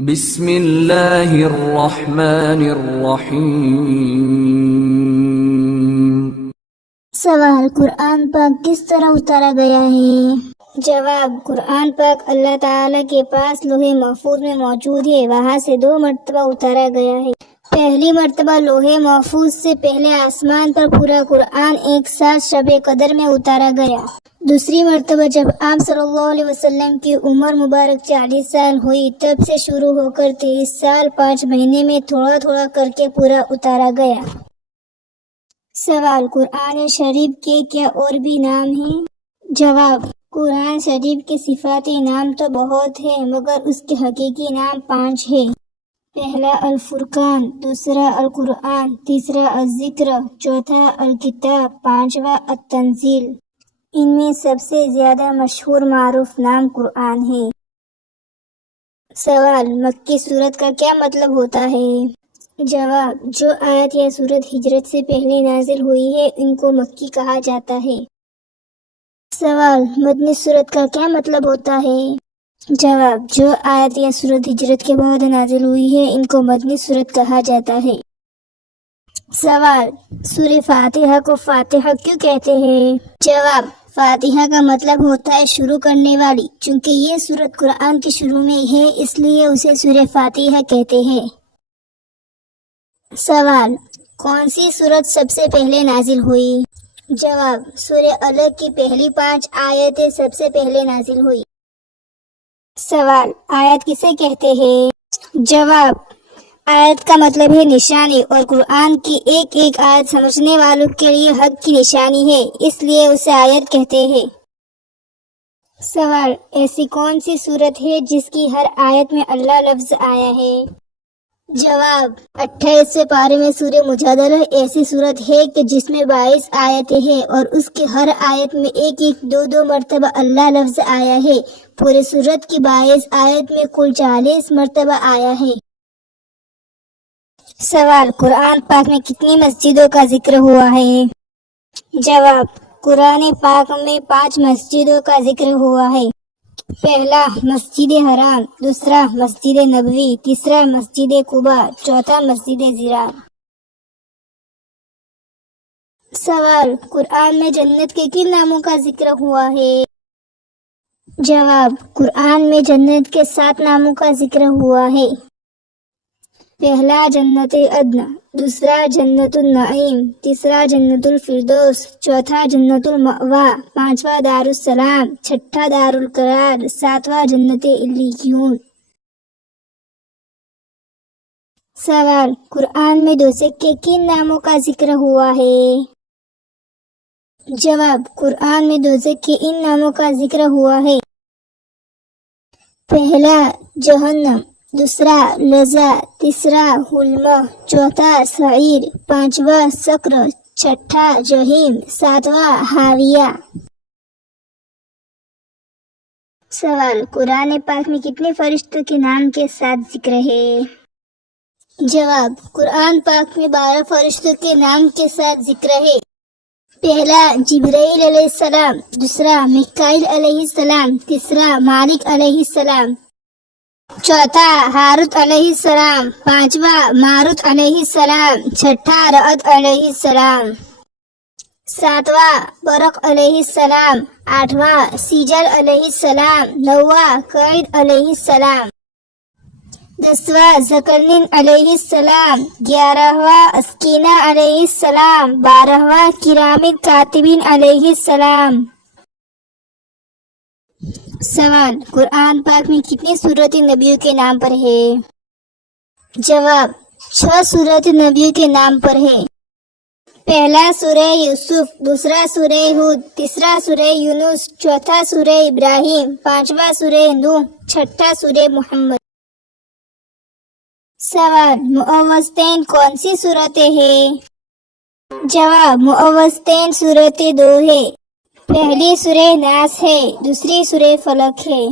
بسم اللہ الرحمن الرحیم۔ سوال: قرآن پاک کس طرح اتارا گیا ہے؟ جواب: قرآن پاک اللہ تعالیٰ کے پاس لوح محفوظ میں موجود ہے، وہاں سے 2 مرتبہ اتارا گیا ہے۔ پہلی مرتبہ لوح محفوظ سے پہلے آسمان پر پورا قرآن ایک ساتھ شب قدر میں اتارا گیا۔ دوسری مرتبہ جب آپ صلی اللہ علیہ وسلم کی عمر مبارک 40 سال ہوئی، تب سے شروع ہو کر 23 سال 5 مہینے میں تھوڑا تھوڑا کر کے پورا اتارا گیا۔ سوال: قرآن شریف کے کیا اور بھی نام ہیں؟ جواب: قرآن شریف کے صفاتی نام تو بہت ہیں، مگر اس کے حقیقی نام 5 ہیں۔ پہلا الفرقان، دوسرا القرآن، تیسرا الذکر، چوتھا الکتاب، 5واں التنزیل۔ ان میں سب سے زیادہ مشہور معروف نام قرآن ہے۔ سوال: مکی سورت کا کیا مطلب ہوتا ہے؟ جواب: جو آیت یا سورت ہجرت سے پہلے نازل ہوئی ہے ان کو مکی کہا جاتا ہے۔ سوال: مدنی سورت کا کیا مطلب ہوتا ہے؟ جواب: جو آیت یا سورت ہجرت کے بعد نازل ہوئی ہے ان کو مدنی سورت کہا جاتا ہے۔ سوال: سورہ فاتحہ کو فاتحہ کیوں کہتے ہیں؟ جواب: فاتحہ کا مطلب ہوتا ہے شروع کرنے والی، چونکہ یہ سورت قرآن کے شروع میں ہے اس لیے اسے سورہ فاتحہ کہتے ہیں۔ سوال: کون سی سورت سب سے پہلے نازل ہوئی؟ جواب: سورہ الگ کی پہلی 5 آیتیں سب سے پہلے نازل ہوئی۔ سوال: آیت کسے کہتے ہیں؟ جواب: آیت کا مطلب ہے نشانی، اور قرآن کی ایک ایک آیت سمجھنے والوں کے لیے حق کی نشانی ہے، اس لیے اسے آیت کہتے ہیں۔ سوال: ایسی کون سی سورت ہے جس کی ہر آیت میں اللہ لفظ آیا ہے؟ جواب: 28ویں پارے میں سورہ مجادلہ ایسی صورت ہے کہ جس میں 22 آیتیں ہیں اور اس کی ہر آیت میں ایک ایک 2 مرتبہ اللہ لفظ آیا ہے۔ پورے سورت کی 22 آیت میں کل 40 مرتبہ آیا ہے۔ سوال: قرآن پاک میں کتنی مسجدوں کا ذکر ہوا ہے؟ جواب: قرآن پاک میں 5 مسجدوں کا ذکر ہوا ہے۔ پہلا مسجد حرام، دوسرا مسجد نبوی، تیسرا مسجد قباء، چوتھا مسجد ضرار۔ سوال: قرآن میں جنت کے کن ناموں کا ذکر ہوا ہے؟ جواب: قرآن میں جنت کے 7 ناموں کا ذکر ہوا ہے۔ پہلا جنت عدن، دوسرا جنت النعیم، تیسرا جنت الفردوس، چوتھا جنت المأوا، 5واں دارالسلام، چھٹا دارالقرار، 7واں جنت علیون۔ سوال: قرآن میں دوزخ کے کن ناموں کا ذکر ہوا ہے؟ جواب: قرآن میں دوزخ کے ان ناموں کا ذکر ہوا ہے۔ پہلا جہنم، دوسرا لظہ، تیسرا حلمہ، چوتھا سعیر، 5واں سقر، چھٹا جہیم، 7واں حاویہ۔ سوال: قرآن پاک میں کتنے فرشتوں کے نام کے ساتھ ذکر ہے؟ جواب: قرآن پاک میں 12 فرشتوں کے نام کے ساتھ ذکر ہے۔ پہلا جبرائیل علیہ السلام، دوسرا میکائیل علیہ السلام، تیسرا مالک علیہ السلام، چوتھا ہاروت علیہ السلام، 5واں ماروت علیہ السلام، چھٹا رعد علیہ السلام، 7واں برق علیہ السلام، 8واں سیجل علیہ السلام، 9واں قید علیہ السلام، 10واں ذکرنین علیہ السلام، 11واں اسکینہ علیہ السلام، 12واں کرام کاتبین علیہ السلام۔ سوال: قرآن پاک میں کتنی سورت نبیوں کے نام پر ہے؟ جواب: 6 سورت نبیوں کے نام پر ہے۔ پہلا سورہ یوسف، دوسرا سورہ ہود، تیسرا سورہ یونس، چوتھا سورہ ابراہیم، 5واں سورہ نوح، چھٹا سورہ محمد۔ سوال: معوذتین کون سی صورتیں ہیں؟ جواب: معوذتین صورتیں 2 ہیں۔ پہلی سورہ ناس ہے، دوسری سورہ فلق ہے۔